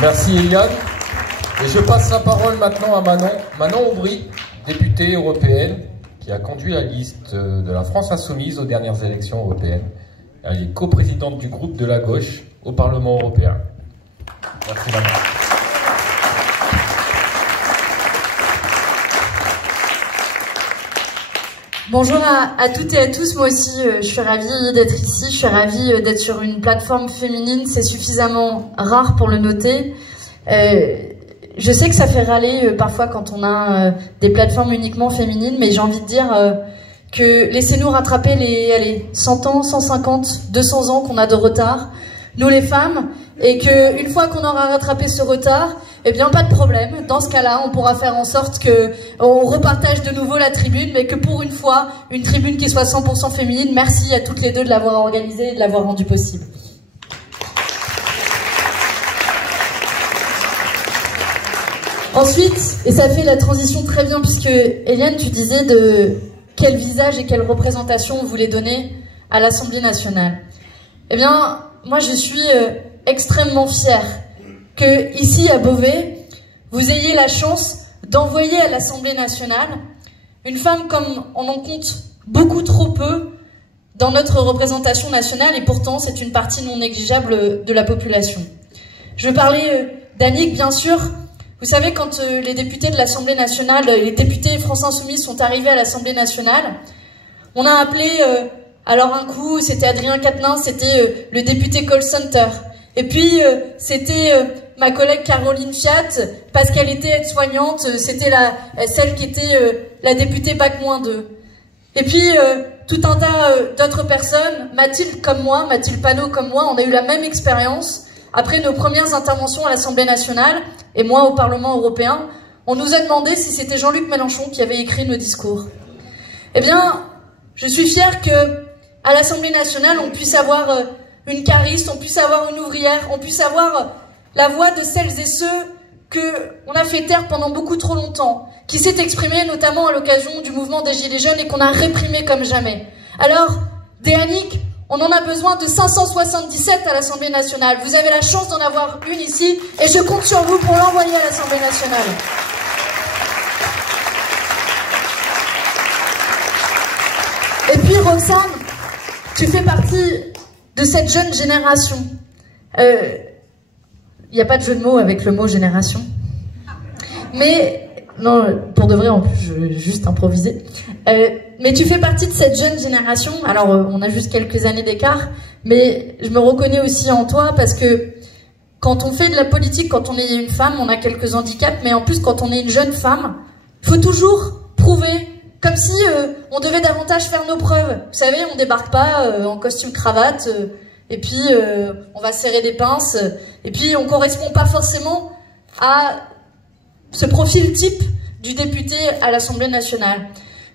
Merci Eliane. Et je passe la parole maintenant à Manon Aubry, députée européenne, qui a conduit la liste de la France Insoumise aux dernières élections européennes. Elle est coprésidente du groupe de la gauche au Parlement européen. Merci Manon. Bonjour à toutes et à tous, moi aussi je suis ravie d'être ici, je suis ravie d'être sur une plateforme féminine, c'est suffisamment rare pour le noter. Je sais que ça fait râler parfois quand on a des plateformes uniquement féminines, mais j'ai envie de dire que laissez-nous rattraper les 100 ans, 150, 200 ans qu'on a de retard, nous les femmes, et qu'une fois qu'on aura rattrapé ce retard, eh bien pas de problème, dans ce cas-là on pourra faire en sorte que on repartage de nouveau la tribune, mais que pour une fois, une tribune qui soit 100% féminine. Merci à toutes les deux de l'avoir organisée et de l'avoir rendue possible. Ensuite, et ça fait la transition très bien, puisque Eliane, tu disais de quel visage et quelle représentation vous voulez donner à l'Assemblée nationale. Eh bien, moi je suis extrêmement fière que ici à Beauvais, vous ayez la chance d'envoyer à l'Assemblée nationale une femme comme on en compte beaucoup trop peu dans notre représentation nationale, et pourtant c'est une partie non négligeable de la population. Je veux parler d'Annick, bien sûr. Vous savez, quand les députés de l'Assemblée nationale, les députés France Insoumise sont arrivés à l'Assemblée nationale, on a appelé, alors un coup c'était Adrien Quatennens, c'était le député call center. Et puis c'était ma collègue Caroline Fiat, parce qu'elle était aide-soignante, c'était celle qui était la députée Bac-2. Et puis tout un tas d'autres personnes, Mathilde comme moi, Mathilde Panot comme moi, on a eu la même expérience. Après nos premières interventions à l'Assemblée nationale, et moi au Parlement européen, on nous a demandé si c'était Jean-Luc Mélenchon qui avait écrit nos discours. Eh bien, je suis fière que à l'Assemblée nationale, on puisse avoir une cariste, on puisse avoir une ouvrière, on puisse avoir la voix de celles et ceux qu'on a fait taire pendant beaucoup trop longtemps, qui s'est exprimé notamment à l'occasion du mouvement des Gilets jaunes et qu'on a réprimé comme jamais. Alors, des Annick, on en a besoin de 577 à l'Assemblée nationale. Vous avez la chance d'en avoir une ici, et je compte sur vous pour l'envoyer à l'Assemblée nationale. Et puis Roxane, tu fais partie de cette jeune génération. Il n'y a pas de jeu de mots avec le mot génération. Mais, non, pour de vrai, en plus, je vais juste improviser. Mais tu fais partie de cette jeune génération. Alors, on a juste quelques années d'écart, mais je me reconnais aussi en toi, parce que quand on fait de la politique, quand on est une femme, on a quelques handicaps, mais en plus, quand on est une jeune femme, il faut toujours prouver, comme si on devait davantage faire nos preuves. Vous savez, on débarque pas en costume cravate, et puis on va serrer des pinces, et puis on correspond pas forcément à ce profil type du député à l'Assemblée nationale.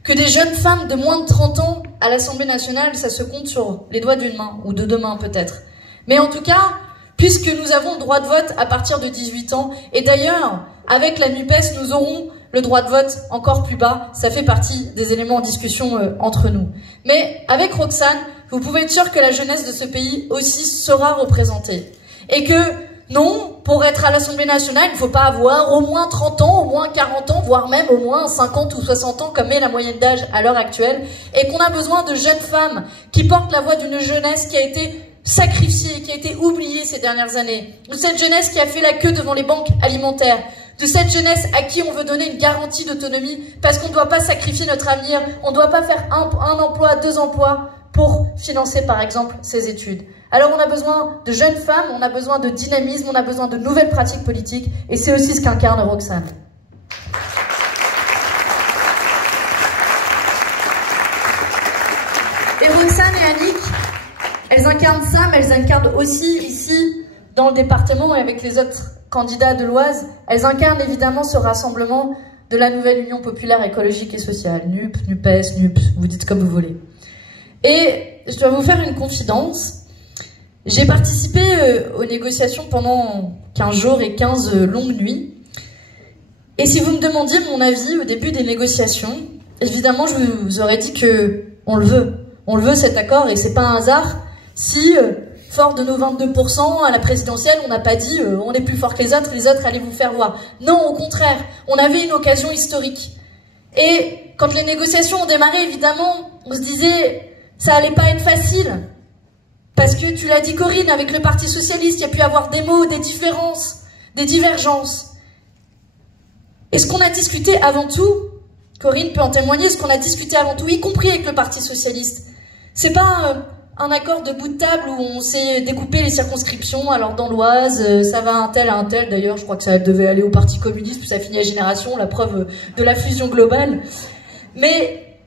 Que des jeunes femmes de moins de 30 ans à l'Assemblée nationale, ça se compte sur les doigts d'une main, ou de deux mains peut-être. Mais en tout cas, puisque nous avons le droit de vote à partir de 18 ans, et d'ailleurs, avec la NUPES, nous aurons le droit de vote encore plus bas, ça fait partie des éléments en discussion entre nous. Mais avec Roxane, vous pouvez être sûr que la jeunesse de ce pays aussi sera représentée. Et que non, pour être à l'Assemblée nationale, il ne faut pas avoir au moins 30 ans, au moins 40 ans, voire même au moins 50 ou 60 ans, comme est la moyenne d'âge à l'heure actuelle, et qu'on a besoin de jeunes femmes qui portent la voix d'une jeunesse qui a été sacrifiée, qui a été oubliée ces dernières années, de cette jeunesse qui a fait la queue devant les banques alimentaires, de cette jeunesse à qui on veut donner une garantie d'autonomie, parce qu'on ne doit pas sacrifier notre avenir, on ne doit pas faire un emploi, 2 emplois pour financer par exemple ses études. Alors on a besoin de jeunes femmes, on a besoin de dynamisme, on a besoin de nouvelles pratiques politiques, et c'est aussi ce qu'incarne Roxane. Et Roxane et Annick, elles incarnent ça, mais elles incarnent aussi ici, dans le département et avec les autres candidats de l'Oise, elles incarnent évidemment ce rassemblement de la nouvelle Union populaire écologique et sociale. NUP, NUPES, NUP, vous dites comme vous voulez. Et je dois vous faire une confidence. J'ai participé aux négociations pendant 15 jours et 15 longues nuits. Et si vous me demandiez mon avis au début des négociations, évidemment, je vous aurais dit que on le veut. On le veut, cet accord, et c'est pas un hasard si fort de nos 22% à la présidentielle, on n'a pas dit on est plus fort que les autres allez vous faire voir. Non, au contraire, on avait une occasion historique. Et quand les négociations ont démarré, évidemment, on se disait ça allait pas être facile. Parce que, tu l'as dit Corinne, avec le Parti Socialiste, il y a pu avoir des mots, des différences, des divergences. Et ce qu'on a discuté avant tout, Corinne peut en témoigner, ce qu'on a discuté avant tout, y compris avec le Parti Socialiste, c'est pas un accord de bout de table où on s'est découpé les circonscriptions. Alors dans l'Oise, ça va un tel à un tel. D'ailleurs, je crois que ça devait aller au Parti communiste, puis ça finit à Génération, la preuve de la fusion globale. Mais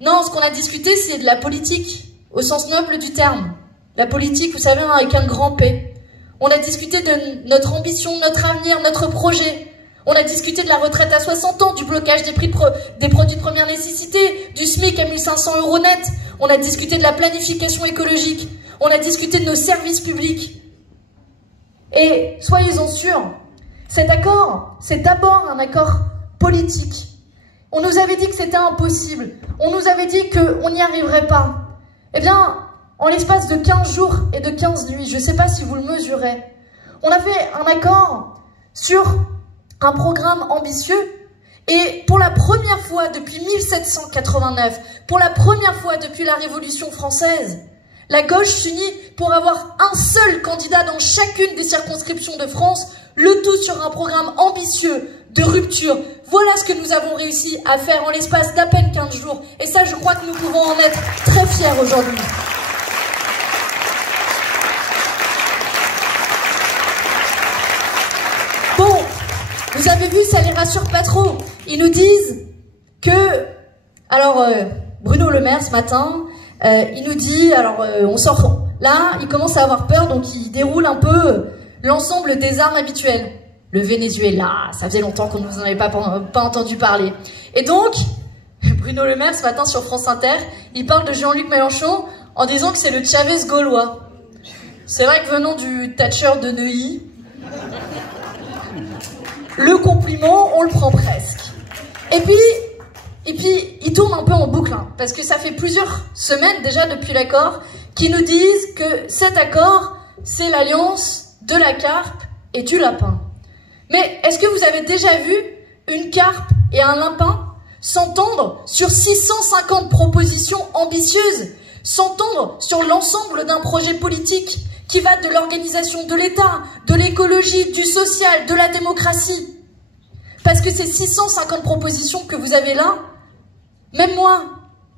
non, ce qu'on a discuté, c'est de la politique, au sens noble du terme. La politique, vous savez, avec un grand P. On a discuté de notre ambition, notre avenir, notre projet. On a discuté de la retraite à 60 ans, du blocage des prix des produits de première nécessité, du SMIC à 1500 € net. On a discuté de la planification écologique. On a discuté de nos services publics. Et soyez-en sûrs, cet accord, c'est d'abord un accord politique. On nous avait dit que c'était impossible. On nous avait dit qu'on n'y arriverait pas. Eh bien, en l'espace de 15 jours et de 15 nuits, je ne sais pas si vous le mesurez, on a fait un accord sur un programme ambitieux. Et pour la première fois depuis 1789, pour la première fois depuis la Révolution française, la gauche s'unit pour avoir un seul candidat dans chacune des circonscriptions de France, le tout sur un programme ambitieux, de rupture. Voilà ce que nous avons réussi à faire en l'espace d'à peine 15 jours. Et ça, je crois que nous pouvons en être très fiers aujourd'hui. Bon, vous avez vu, ça les rassure pas trop. Ils nous disent que... Alors, Bruno Le Maire, ce matin, il nous dit... Alors, on sort... Là, il commence à avoir peur, donc il déroule un peu l'ensemble des armes habituelles. Le Venezuela, ça faisait longtemps qu'on ne vous en avait pas entendu parler. Et donc, Bruno Le Maire, ce matin, sur France Inter, il parle de Jean-Luc Mélenchon en disant que c'est le Chavez gaulois. C'est vrai que venant du Thatcher de Neuilly, le compliment, on le prend presque. Et puis, il tourne un peu en boucle, hein, parce que ça fait plusieurs semaines déjà depuis l'accord qui nous disent que cet accord, c'est l'alliance de la carpe et du lapin. Mais est-ce que vous avez déjà vu une carpe et un lapin s'entendre sur 650 propositions ambitieuses, s'entendre sur l'ensemble d'un projet politique qui va de l'organisation de l'État, de l'écologie, du social, de la démocratie? Parce que ces 650 propositions que vous avez là, même moi,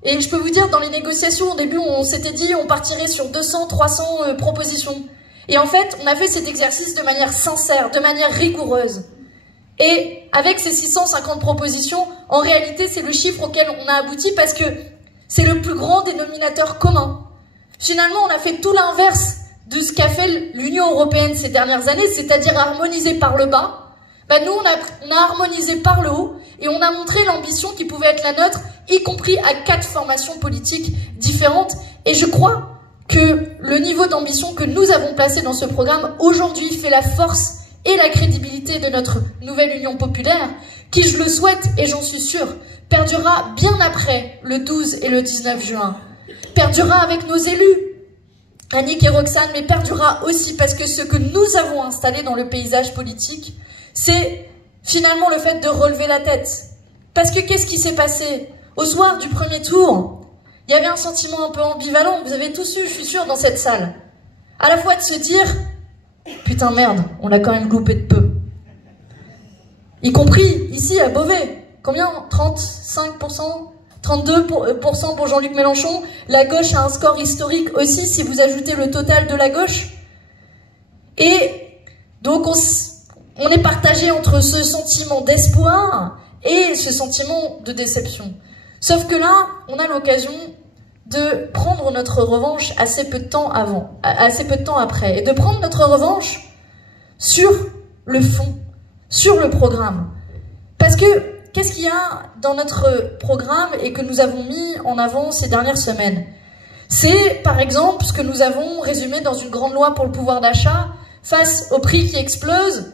et je peux vous dire, dans les négociations, au début, on s'était dit on partirait sur 200, 300 propositions. Et en fait, on a fait cet exercice de manière sincère, de manière rigoureuse. Et avec ces 650 propositions, en réalité, c'est le chiffre auquel on a abouti parce que c'est le plus grand dénominateur commun. Finalement, on a fait tout l'inverse de ce qu'a fait l'Union européenne ces dernières années, c'est-à-dire harmoniser par le bas. Ben nous, on a harmonisé par le haut et on a montré l'ambition qui pouvait être la nôtre, y compris à 4 formations politiques différentes. Et je crois que le niveau d'ambition que nous avons placé dans ce programme aujourd'hui fait la force et la crédibilité de notre nouvelle Union populaire, qui, je le souhaite et j'en suis sûre, perdurera bien après le 12 et le 19 juin. Perdurera avec nos élus, Annick et Roxane, mais perdurera aussi parce que ce que nous avons installé dans le paysage politique, c'est finalement le fait de relever la tête. Parce que qu'est-ce qui s'est passé? Au soir du premier tour, il y avait un sentiment un peu ambivalent, vous avez tous eu, je suis sûre, dans cette salle. À la fois de se dire, putain merde, on l'a quand même loupé de peu. Y compris ici à Beauvais. Combien? 35%? 32% pour Jean-Luc Mélenchon. La gauche a un score historique aussi, si vous ajoutez le total de la gauche. Et donc on est partagé entre ce sentiment d'espoir et ce sentiment de déception. Sauf que là, on a l'occasion de prendre notre revanche assez peu de temps après, et de prendre notre revanche sur le fond, sur le programme. Parce que, qu'est-ce qu'il y a dans notre programme et que nous avons mis en avant ces dernières semaines? C'est, par exemple, ce que nous avons résumé dans une grande loi pour le pouvoir d'achat, face aux prix qui explosent,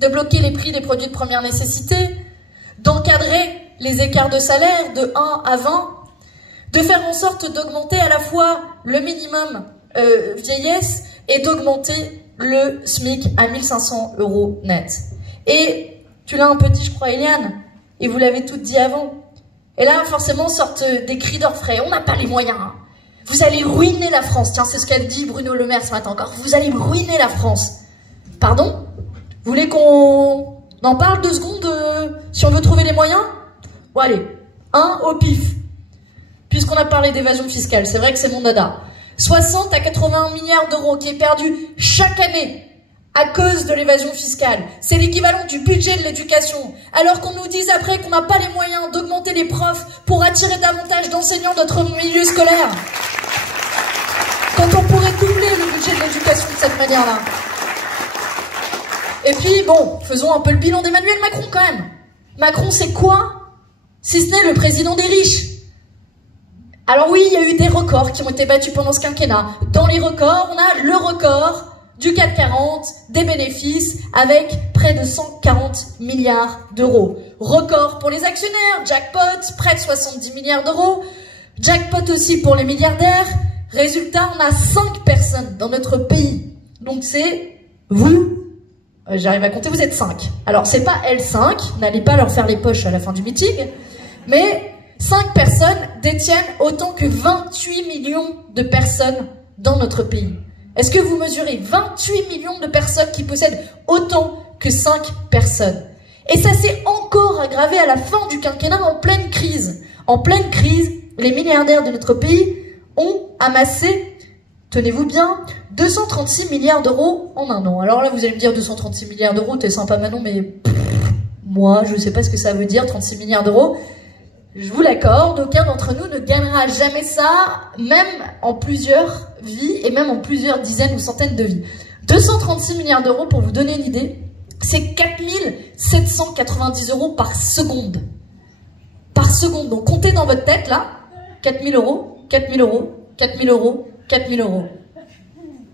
de bloquer les prix des produits de première nécessité, d'encadrer les écarts de salaire de 1 à 20, de faire en sorte d'augmenter à la fois le minimum vieillesse, est d'augmenter le SMIC à 1500 € net. Et tu l'as un peu dit, je crois, Eliane, et vous l'avez tout dit avant. Et là, forcément, sortent des cris d'orfraie. On n'a pas les moyens. Hein. Vous allez ruiner la France. Tiens, c'est ce qu'a dit Bruno Le Maire ce matin encore. Vous allez ruiner la France. Pardon? Vous voulez qu'on en parle 2 secondes si on veut trouver les moyens? Bon, allez, au pif. Puisqu'on a parlé d'évasion fiscale, c'est vrai que c'est mon dada. 60 à 80 milliards d'euros qui est perdu chaque année à cause de l'évasion fiscale. C'est l'équivalent du budget de l'éducation. Alors qu'on nous dise après qu'on n'a pas les moyens d'augmenter les profs pour attirer davantage d'enseignants dans notre milieu scolaire. Quand on pourrait doubler le budget de l'éducation de cette manière-là. Et puis, bon, faisons un peu le bilan d'Emmanuel Macron quand même. Macron, c'est quoi? Si ce n'est le président des riches. Alors oui, il y a eu des records qui ont été battus pendant ce quinquennat. Dans les records, on a le record du CAC 40, des bénéfices, avec près de 140 milliards d'euros. Record pour les actionnaires, jackpot, près de 70 milliards d'euros. Jackpot aussi pour les milliardaires. Résultat, on a 5 personnes dans notre pays. Donc c'est vous. J'arrive à compter, vous êtes 5. Alors c'est pas L5, n'allez pas leur faire les poches à la fin du meeting, mais 5 personnes détiennent autant que 28 millions de personnes dans notre pays. Est-ce que vous mesurez 28 millions de personnes qui possèdent autant que 5 personnes? Et ça s'est encore aggravé à la fin du quinquennat en pleine crise. En pleine crise, les milliardaires de notre pays ont amassé, tenez-vous bien, 236 milliards d'euros en un an. Alors là, vous allez me dire 236 milliards d'euros, t'es sympa Manon, mais moi, je sais pas ce que ça veut dire, 36 milliards d'euros. Je vous l'accorde, aucun d'entre nous ne gagnera jamais ça, même en plusieurs vies et même en plusieurs dizaines ou centaines de vies. 236 milliards d'euros, pour vous donner une idée, c'est 4790 € par seconde. Par seconde. Donc comptez dans votre tête là, 4000 €, 4000 €, 4000 €, 4000 €.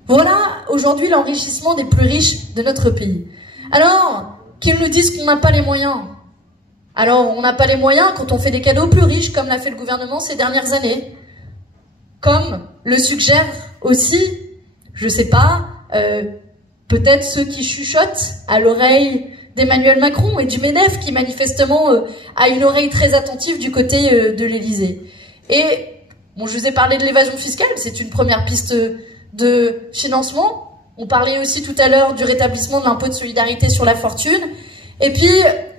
Voilà aujourd'hui l'enrichissement des plus riches de notre pays. Alors, qu'ils nous disent qu'on n'a pas les moyens. Alors, on n'a pas les moyens quand on fait des cadeaux plus riches, comme l'a fait le gouvernement ces dernières années. Comme le suggèrent aussi, je sais pas, peut-être ceux qui chuchotent à l'oreille d'Emmanuel Macron et du MEDEF, qui manifestement a une oreille très attentive du côté de l'Élysée. Et, bon, je vous ai parlé de l'évasion fiscale, c'est une première piste de financement. On parlait aussi tout à l'heure du rétablissement de l'impôt de solidarité sur la fortune. Et puis,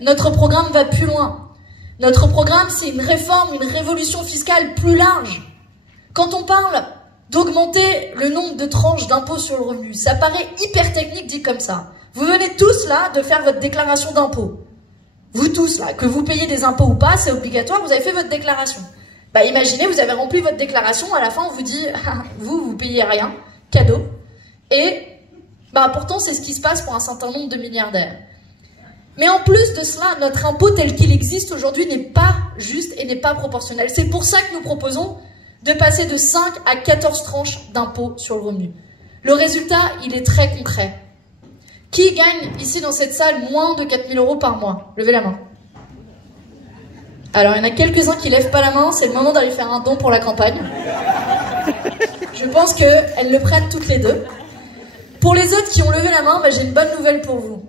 notre programme va plus loin. Notre programme, c'est une réforme, une révolution fiscale plus large. Quand on parle d'augmenter le nombre de tranches d'impôt sur le revenu, ça paraît hyper technique dit comme ça. Vous venez tous là de faire votre déclaration d'impôt. Vous tous là, que vous payez des impôts ou pas, c'est obligatoire, vous avez fait votre déclaration. Bah imaginez, vous avez rempli votre déclaration, à la fin on vous dit, vous payez rien, cadeau. Et bah pourtant c'est ce qui se passe pour un certain nombre de milliardaires. Mais en plus de cela, notre impôt tel qu'il existe aujourd'hui n'est pas juste et n'est pas proportionnel. C'est pour ça que nous proposons de passer de 5 à 14 tranches d'impôt sur le revenu. Le résultat, il est très concret. Qui gagne ici dans cette salle moins de 4000 € par mois? Levez la main. Alors, il y en a quelques-uns qui lèvent pas la main, c'est le moment d'aller faire un don pour la campagne. Je pense qu'elles le prennent toutes les deux. Pour les autres qui ont levé la main, bah, j'ai une bonne nouvelle pour vous.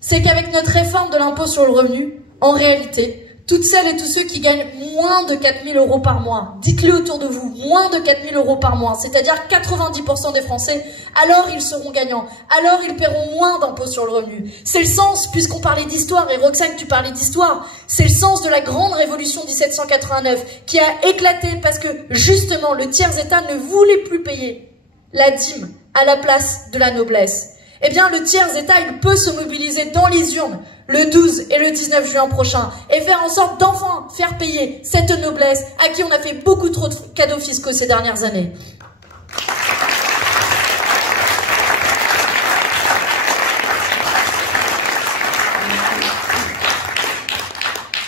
C'est qu'avec notre réforme de l'impôt sur le revenu, en réalité, toutes celles et tous ceux qui gagnent moins de 4000 € par mois, dites-le autour de vous, moins de 4000 € par mois, c'est-à-dire 90% des Français, alors ils seront gagnants, alors ils paieront moins d'impôt sur le revenu. C'est le sens, puisqu'on parlait d'histoire, et Roxane, tu parlais d'histoire, c'est le sens de la grande révolution 1789, qui a éclaté parce que, justement, le tiers-État ne voulait plus payer la dîme à la place de la noblesse. Eh bien, le tiers-État, il peut se mobiliser dans les urnes le 12 et le 19 juin prochain et faire en sorte d'enfin faire payer cette noblesse à qui on a fait beaucoup trop de cadeaux fiscaux ces dernières années.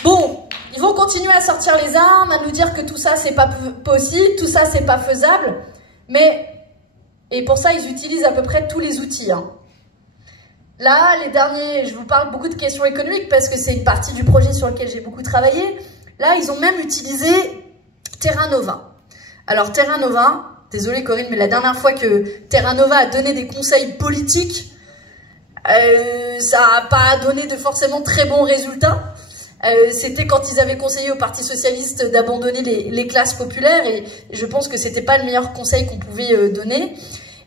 Bon, ils vont continuer à sortir les armes, à nous dire que tout ça, c'est pas possible, tout ça, c'est pas faisable, mais... Et pour ça, ils utilisent à peu près tous les outils, hein. Là, les derniers, je vous parle beaucoup de questions économiques parce que c'est une partie du projet sur lequel j'ai beaucoup travaillé. Là, ils ont même utilisé Terra Nova. Alors, Terra Nova, désolée Corinne, mais la dernière fois que Terra Nova a donné des conseils politiques, ça n'a pas donné de forcément très bons résultats. C'était quand ils avaient conseillé au Parti Socialiste d'abandonner les classes populaires, et je pense que c'était pas le meilleur conseil qu'on pouvait donner.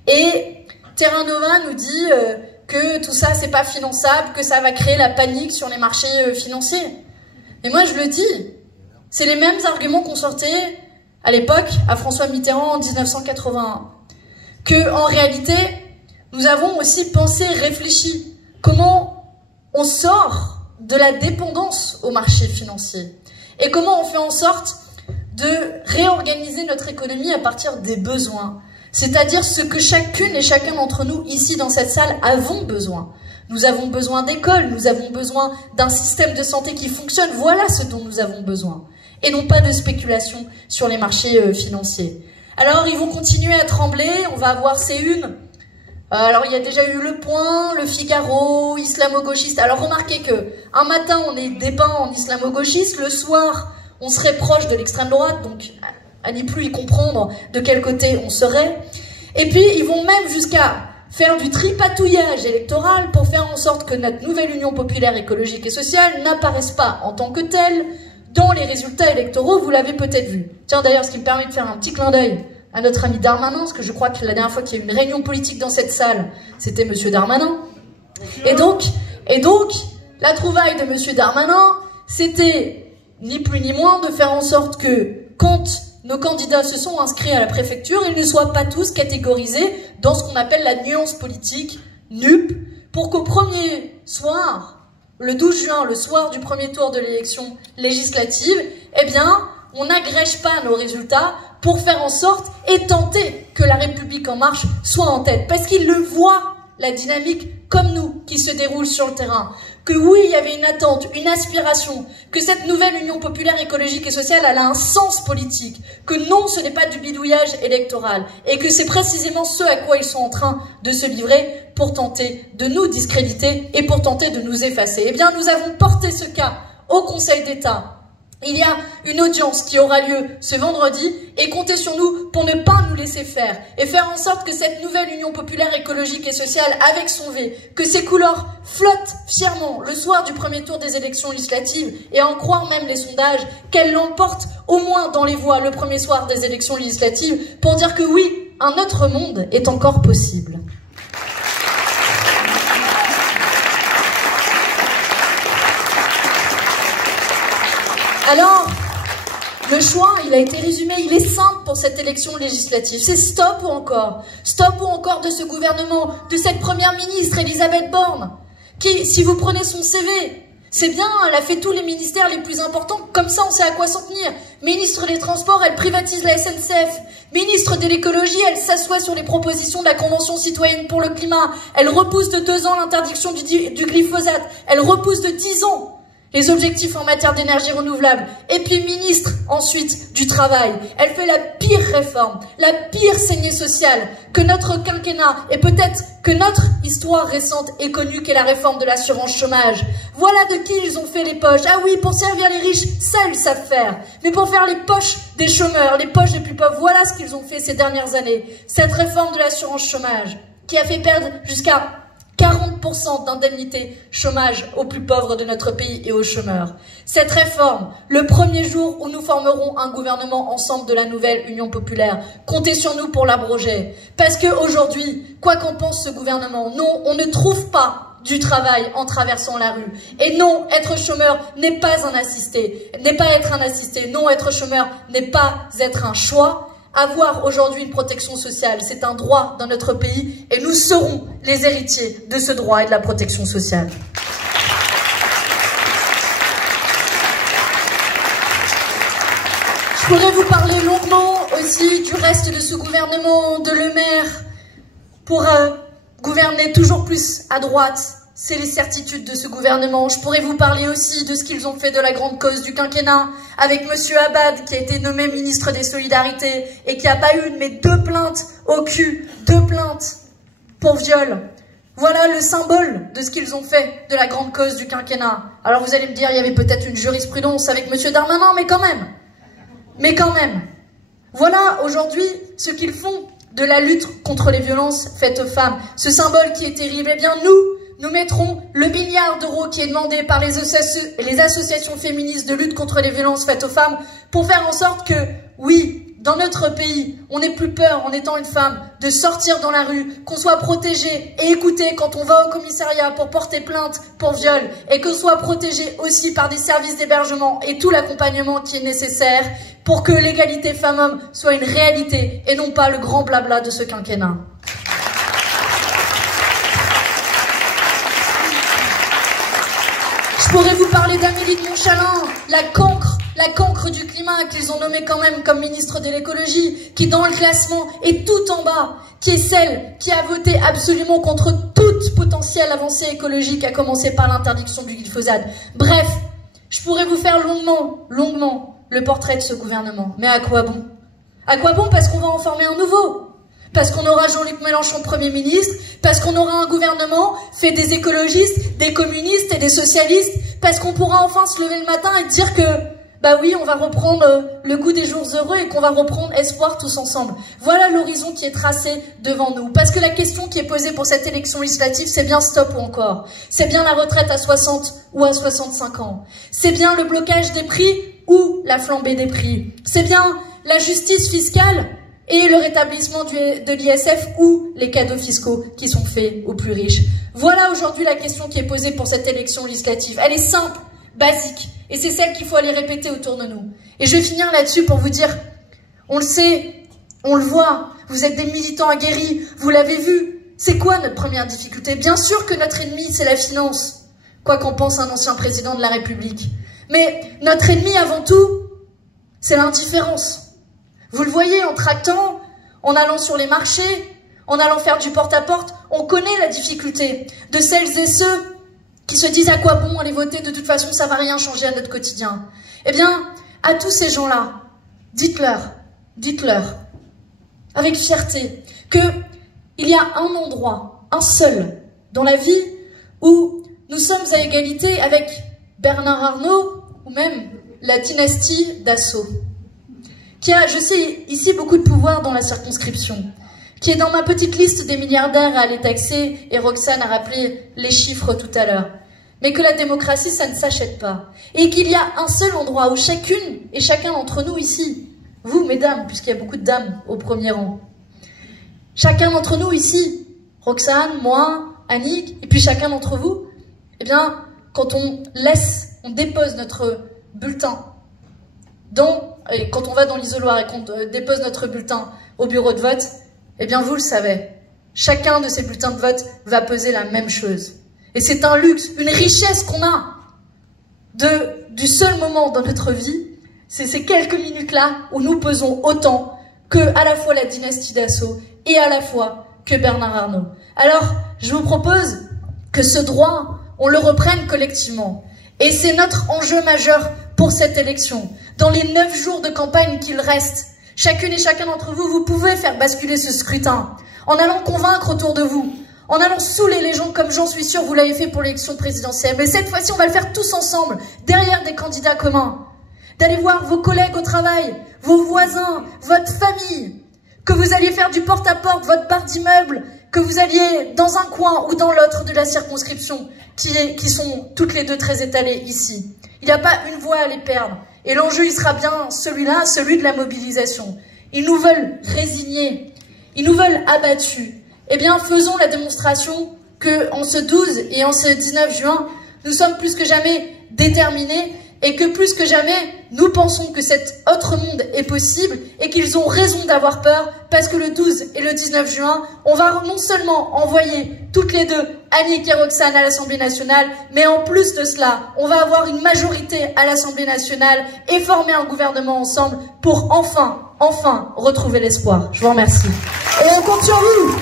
Et Terra Nova nous dit que tout ça c'est pas finançable, que ça va créer la panique sur les marchés financiers. Mais moi je le dis, c'est les mêmes arguments qu'on sortait à l'époque à François Mitterrand en 1981. Que en réalité, nous avons aussi pensé, réfléchi comment on sort de la dépendance aux marchés financiers et comment on fait en sorte de réorganiser notre économie à partir des besoins, c'est-à-dire ce que chacune et chacun d'entre nous ici dans cette salle avons besoin. Nous avons besoin d'écoles, nous avons besoin d'un système de santé qui fonctionne, voilà ce dont nous avons besoin, et non pas de spéculation sur les marchés financiers. Alors ils vont continuer à trembler, on va avoir ces unes. Alors il y a déjà eu Le Point, Le Figaro, islamo-gauchiste. Alors remarquez que un matin on est dépeint en islamo-gauchiste, le soir on serait proche de l'extrême droite, donc à n'y plus y comprendre de quel côté on serait. Et puis ils vont même jusqu'à faire du tripatouillage électoral pour faire en sorte que notre nouvelle Union populaire écologique et sociale n'apparaisse pas en tant que telle dans les résultats électoraux, vous l'avez peut-être vu. Tiens d'ailleurs, ce qui me permet de faire un petit clin d'œil à notre ami Darmanin, parce que je crois que la dernière fois qu'il y a eu une réunion politique dans cette salle, c'était Monsieur Darmanin. Et donc, la trouvaille de Monsieur Darmanin, c'était ni plus ni moins de faire en sorte que quand nos candidats se sont inscrits à la préfecture, ils ne soient pas tous catégorisés dans ce qu'on appelle la nuance politique, NUP, pour qu'au premier soir, le 12 juin, le soir du premier tour de l'élection législative, eh bien, on n'agrège pas nos résultats pour faire en sorte et tenter que la République en marche soit en tête. Parce qu'ils le voient, la dynamique, comme nous, qui se déroule sur le terrain. Que oui, il y avait une attente, une aspiration, que cette nouvelle Union populaire écologique et sociale, elle a un sens politique, que non, ce n'est pas du bidouillage électoral, et que c'est précisément ce à quoi ils sont en train de se livrer pour tenter de nous discréditer et pour tenter de nous effacer. Eh bien, nous avons porté ce cas au Conseil d'État. Il y a une audience qui aura lieu ce vendredi et comptez sur nous pour ne pas nous laisser faire et faire en sorte que cette nouvelle Union populaire écologique et sociale avec son V, que ses couleurs flottent fièrement le soir du premier tour des élections législatives et à en croire même les sondages, qu'elle l'emporte au moins dans les voix le premier soir des élections législatives pour dire que oui, un autre monde est encore possible. Alors, le choix, il a été résumé, il est simple pour cette élection législative. C'est stop ou encore. Stop ou encore de ce gouvernement, de cette première ministre, Elisabeth Borne, qui, si vous prenez son CV, c'est bien, elle a fait tous les ministères les plus importants, comme ça on sait à quoi s'en tenir. Ministre des Transports, elle privatise la SNCF. Ministre de l'écologie, elle s'assoit sur les propositions de la Convention citoyenne pour le climat. Elle repousse de 2 ans l'interdiction du glyphosate. Elle repousse de 10 ans les objectifs en matière d'énergie renouvelable. Et puis ministre, ensuite, du travail. Elle fait la pire réforme, la pire saignée sociale que notre quinquennat et peut-être que notre histoire récente ait connue, qu'est la réforme de l'assurance chômage. Voilà de qui ils ont fait les poches. Ah oui, pour servir les riches, ça ils savent faire. Mais pour faire les poches des chômeurs, les poches des plus pauvres, voilà ce qu'ils ont fait ces dernières années. Cette réforme de l'assurance chômage qui a fait perdre jusqu'à 40% d'indemnité chômage aux plus pauvres de notre pays et aux chômeurs. Cette réforme, le premier jour où nous formerons un gouvernement ensemble de la nouvelle Union populaire, comptez sur nous pour l'abroger. Parce qu'aujourd'hui, quoi qu'en pense ce gouvernement, non, on ne trouve pas du travail en traversant la rue. Et non, être chômeur n'est pas un assisté, n'est pas être un assisté. Non, être chômeur n'est pas être un choix. Avoir aujourd'hui une protection sociale, c'est un droit dans notre pays et nous serons les héritiers de ce droit et de la protection sociale. Je pourrais vous parler longuement aussi du reste de ce gouvernement, de Le Maire, pour gouverner toujours plus à droite. C'est les certitudes de ce gouvernement. Je pourrais vous parler aussi de ce qu'ils ont fait de la grande cause du quinquennat avec Monsieur Abad qui a été nommé ministre des Solidarités et qui n'a pas une mais 2 plaintes au cul, 2 plaintes pour viol. Voilà le symbole de ce qu'ils ont fait de la grande cause du quinquennat. Alors vous allez me dire, il y avait peut-être une jurisprudence avec Monsieur Darmanin, mais quand même. Voilà aujourd'hui ce qu'ils font de la lutte contre les violences faites aux femmes. Ce symbole qui est terrible, eh bien nous mettrons le milliard d'euros qui est demandé par les associations féministes de lutte contre les violences faites aux femmes pour faire en sorte que, oui, dans notre pays, on n'ait plus peur, en étant une femme, de sortir dans la rue, qu'on soit protégé et écouté quand on va au commissariat pour porter plainte pour viol, et qu'on soit protégé aussi par des services d'hébergement et tout l'accompagnement qui est nécessaire pour que l'égalité femmes-hommes soit une réalité et non pas le grand blabla de ce quinquennat. Je pourrais vous parler d'Amélie de Montchalin, la cancre du climat qu'ils ont nommée quand même comme ministre de l'écologie, qui dans le classement est tout en bas, qui est celle qui a voté absolument contre toute potentielle avancée écologique, à commencer par l'interdiction du glyphosate. Bref, je pourrais vous faire longuement le portrait de ce gouvernement. Mais à quoi bon? À quoi bon? Parce qu'on va en former un nouveau. Parce qu'on aura Jean-Luc Mélenchon Premier ministre, parce qu'on aura un gouvernement fait des écologistes, des communistes et des socialistes, parce qu'on pourra enfin se lever le matin et dire que, bah oui, on va reprendre le goût des jours heureux et qu'on va reprendre espoir tous ensemble. Voilà l'horizon qui est tracé devant nous. Parce que la question qui est posée pour cette élection législative, c'est bien stop ou encore. C'est bien la retraite à 60 ou à 65 ans. C'est bien le blocage des prix ou la flambée des prix. C'est bien la justice fiscale et le rétablissement de l'ISF ou les cadeaux fiscaux qui sont faits aux plus riches. Voilà aujourd'hui la question qui est posée pour cette élection législative. Elle est simple, basique, et c'est celle qu'il faut aller répéter autour de nous. Et je vais finir là-dessus pour vous dire, on le sait, on le voit, vous êtes des militants aguerris, vous l'avez vu. C'est quoi notre première difficulté? Bien sûr que notre ennemi, c'est la finance, quoi qu'en pense un ancien président de la République. Mais notre ennemi avant tout, c'est l'indifférence. Vous le voyez en tractant, en allant sur les marchés, en allant faire du porte-à-porte, on connaît la difficulté de celles et ceux qui se disent à quoi bon aller voter, de toute façon ça va rien changer à notre quotidien. Eh bien, à tous ces gens-là, dites-leur, avec fierté, qu'il y a un endroit, un seul, dans la vie où nous sommes à égalité avec Bernard Arnault ou même la dynastie Dassault, qui a, je sais, ici beaucoup de pouvoir dans la circonscription, qui est dans ma petite liste des milliardaires à aller taxer, et Roxane a rappelé les chiffres tout à l'heure. Mais que la démocratie, ça ne s'achète pas. Et qu'il y a un seul endroit où chacune et chacun d'entre nous ici, vous, mesdames, puisqu'il y a beaucoup de dames au premier rang, chacun d'entre nous ici, Roxane, moi, Annick, et puis chacun d'entre vous, eh bien, quand on dépose notre bulletin quand on va dans l'isoloir et qu'on dépose notre bulletin au bureau de vote, eh bien vous le savez, chacun de ces bulletins de vote va peser la même chose. Et c'est un luxe, une richesse qu'on a du seul moment dans notre vie, c'est ces quelques minutes-là où nous pesons autant que à la fois la dynastie Dassault et à la fois que Bernard Arnault. Alors, je vous propose que ce droit, on le reprenne collectivement. Et c'est notre enjeu majeur pour cette élection. Dans les 9 jours de campagne qu'il reste, chacune et chacun d'entre vous, vous pouvez faire basculer ce scrutin en allant convaincre autour de vous, en allant saouler les gens comme j'en suis sûre vous l'avez fait pour l'élection présidentielle. Mais cette fois-ci, on va le faire tous ensemble, derrière des candidats communs. D'aller voir vos collègues au travail, vos voisins, votre famille, que vous alliez faire du porte-à-porte, votre bar d'immeuble, que vous alliez dans un coin ou dans l'autre de la circonscription, qui sont toutes les deux très étalées ici. Il n'y a pas une voix à les perdre. Et l'enjeu, il sera bien celui-là, celui de la mobilisation. Ils nous veulent résignés. Ils nous veulent abattus. Eh bien, faisons la démonstration qu'en ce 12 et en ce 19 juin, nous sommes plus que jamais déterminés et que plus que jamais, nous pensons que cet autre monde est possible et qu'ils ont raison d'avoir peur parce que le 12 et le 19 juin, on va non seulement envoyer toutes les deux Annick et Roxane à l'Assemblée nationale, mais en plus de cela, on va avoir une majorité à l'Assemblée nationale et former un gouvernement ensemble pour enfin retrouver l'espoir. Je vous remercie. Et on compte sur vous.